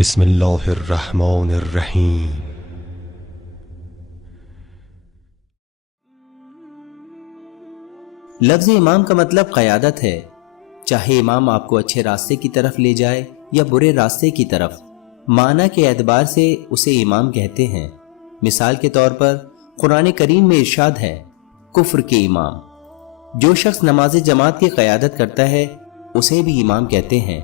بسم اللہ الرحمن الرحیم۔ لفظ امام کا مطلب قیادت ہے، چاہے امام آپ کو اچھے راستے کی طرف لے جائے یا برے راستے کی طرف، معنی کے اعتبار سے اسے امام کہتے ہیں۔ مثال کے طور پر قرآن کریم میں ارشاد ہے، کفر کے امام۔ جو شخص نماز جماعت کی قیادت کرتا ہے اسے بھی امام کہتے ہیں۔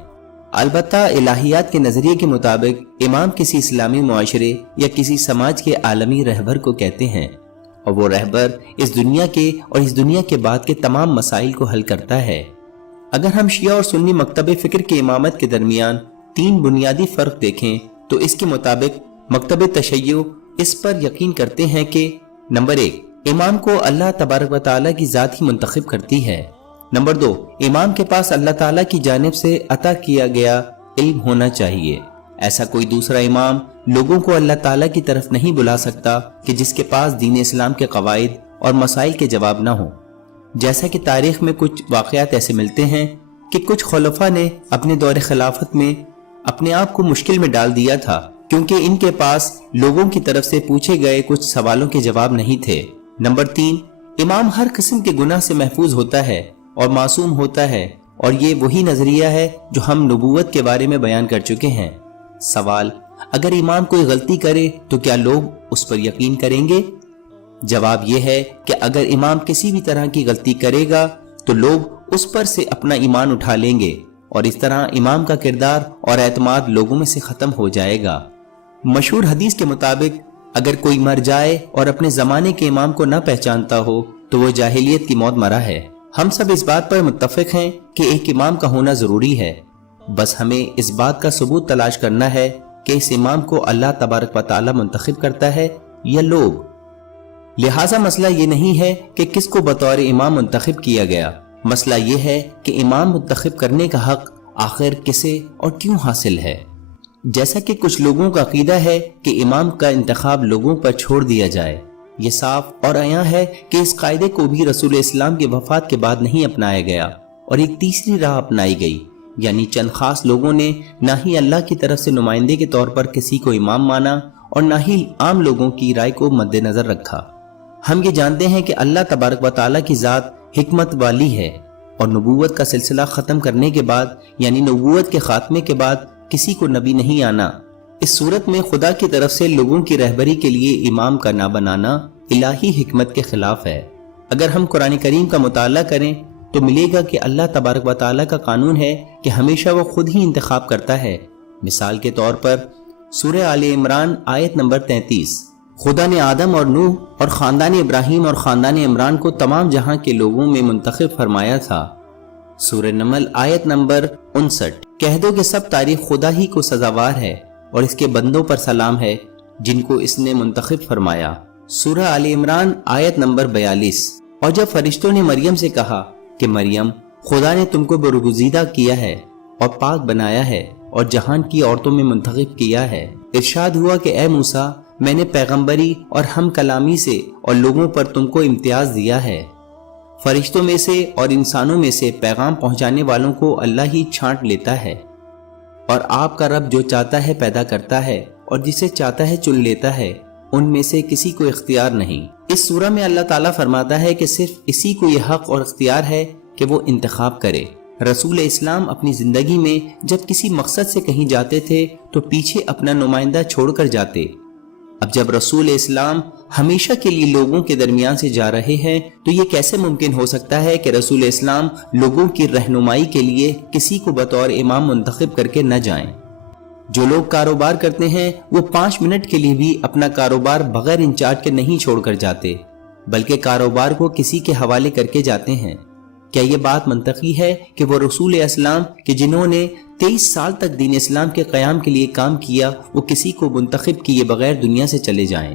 البتہ الہیات کے نظریے کے مطابق امام کسی اسلامی معاشرے یا کسی سماج کے عالمی رہبر کو کہتے ہیں، اور وہ رہبر اس دنیا کے اور اس دنیا کے بعد کے تمام مسائل کو حل کرتا ہے۔ اگر ہم شیعہ اور سنی مکتب فکر کے امامت کے درمیان 3 بنیادی فرق دیکھیں تو اس کے مطابق مکتب تشیع اس پر یقین کرتے ہیں کہ نمبر 1، امام کو اللہ تبارک و تعالیٰ کی ذات ہی منتخب کرتی ہے۔ نمبر 2، امام کے پاس اللہ تعالیٰ کی جانب سے عطا کیا گیا علم ہونا چاہیے۔ ایسا کوئی دوسرا امام لوگوں کو اللہ تعالیٰ کی طرف نہیں بلا سکتا کہ جس کے پاس دین اسلام کے قواعد اور مسائل کے جواب نہ ہوں۔ جیسا کہ تاریخ میں کچھ واقعات ایسے ملتے ہیں کہ کچھ خلفاء نے اپنے دور خلافت میں اپنے آپ کو مشکل میں ڈال دیا تھا، کیونکہ ان کے پاس لوگوں کی طرف سے پوچھے گئے کچھ سوالوں کے جواب نہیں تھے۔ نمبر 3، امام ہر قسم کے گناہ سے محفوظ ہوتا ہے اور معصوم ہوتا ہے، اور یہ وہی نظریہ ہے جو ہم نبوت کے بارے میں بیان کر چکے ہیں۔ سوال، اگر امام کوئی غلطی کرے تو کیا لوگ اس پر یقین کریں گے؟ جواب یہ ہے کہ اگر امام کسی بھی طرح کی غلطی کرے گا تو لوگ اس پر سے اپنا ایمان اٹھا لیں گے، اور اس طرح امام کا کردار اور اعتماد لوگوں میں سے ختم ہو جائے گا۔ مشہور حدیث کے مطابق اگر کوئی مر جائے اور اپنے زمانے کے امام کو نہ پہچانتا ہو تو وہ جاہلیت کی موت مرا ہے۔ ہم سب اس بات پر متفق ہیں کہ ایک امام کا ہونا ضروری ہے، بس ہمیں اس بات کا ثبوت تلاش کرنا ہے کہ اس امام کو اللہ تبارک و تعالیٰ منتخب کرتا ہے یا لوگ۔ لہٰذا مسئلہ یہ نہیں ہے کہ کس کو بطور امام منتخب کیا گیا، مسئلہ یہ ہے کہ امام منتخب کرنے کا حق آخر کسے اور کیوں حاصل ہے۔ جیسا کہ کچھ لوگوں کا عقیدہ ہے کہ امام کا انتخاب لوگوں پر چھوڑ دیا جائے، یہ صاف اور عیاں ہے کہ اس قاعدے کو بھی رسول اسلام کی وفات کے بعد نہیں اپنایا گیا، اور ایک تیسری راہ اپنائی گئی، یعنی چند خاص لوگوں نے نہ ہی اللہ کی طرف سے نمائندے کے طور پر کسی کو امام مانا اور نہ ہی عام لوگوں کی رائے کو مد نظر رکھا۔ ہم یہ جانتے ہیں کہ اللہ تبارک و تعالیٰ کی ذات حکمت والی ہے، اور نبوت کا سلسلہ ختم کرنے کے بعد، یعنی نبوت کے خاتمے کے بعد کسی کو نبی نہیں آنا۔ اس صورت میں خدا کی طرف سے لوگوں کی رہبری کے لیے امام کا نہ بنانا الہی حکمت کے خلاف ہے۔ اگر ہم قرآن کریم کا مطالعہ کریں تو ملے گا کہ اللہ تبارک و تعالیٰ کا قانون ہے کہ ہمیشہ وہ خود ہی انتخاب کرتا ہے۔ مثال کے طور پر سورہ آل عمران آیت نمبر 33، خدا نے آدم اور نوح اور خاندان ابراہیم اور خاندان عمران کو تمام جہاں کے لوگوں میں منتخب فرمایا تھا۔ سورہ نمل آیت نمبر 59، کہہ دو کہ سب تعریف خدا ہی کو سزاوار ہے اور اس کے بندوں پر سلام ہے جن کو اس نے منتخب فرمایا۔ سورہ آل عمران آیت نمبر 42، اور جب فرشتوں نے مریم سے کہا کہ مریم، خدا نے تم کو برگزیدہ کیا ہے اور پاک بنایا ہے اور جہان کی عورتوں میں منتخب کیا ہے، ارشاد ہوا کہ اے موسیٰ، میں نے پیغمبری اور ہم کلامی سے اور لوگوں پر تم کو امتیاز دیا ہے۔ فرشتوں میں سے اور انسانوں میں سے پیغام پہنچانے والوں کو اللہ ہی چھانٹ لیتا ہے، اور آپ کا رب جو چاہتا ہے پیدا کرتا ہے اور جسے چاہتا ہے چن لیتا ہے، ان میں سے کسی کو اختیار نہیں۔ اس سورہ میں اللہ تعالیٰ فرماتا ہے کہ صرف اسی کو یہ حق اور اختیار ہے کہ وہ انتخاب کرے۔ رسول اسلام اپنی زندگی میں جب کسی مقصد سے کہیں جاتے تھے تو پیچھے اپنا نمائندہ چھوڑ کر جاتے۔ اب جب رسول اسلام ہمیشہ کے لیے لوگوں کے درمیان سے جا رہے ہیں تو یہ کیسے ممکن ہو سکتا ہے کہ رسول اسلام لوگوں کی رہنمائی کے لیے کسی کو بطور امام منتخب کر کے نہ جائیں؟ جو لوگ کاروبار کرتے ہیں وہ 5 منٹ کے لیے بھی اپنا کاروبار بغیر انچارج کے نہیں چھوڑ کر جاتے، بلکہ کاروبار کو کسی کے حوالے کر کے جاتے ہیں۔ کیا یہ بات منطقی ہے کہ وہ رسول اسلام کہ جنہوں نے 23 سال تک دین اسلام کے قیام کے لیے کام کیا، وہ کسی کو منتخب کیے بغیر دنیا سے چلے جائیں؟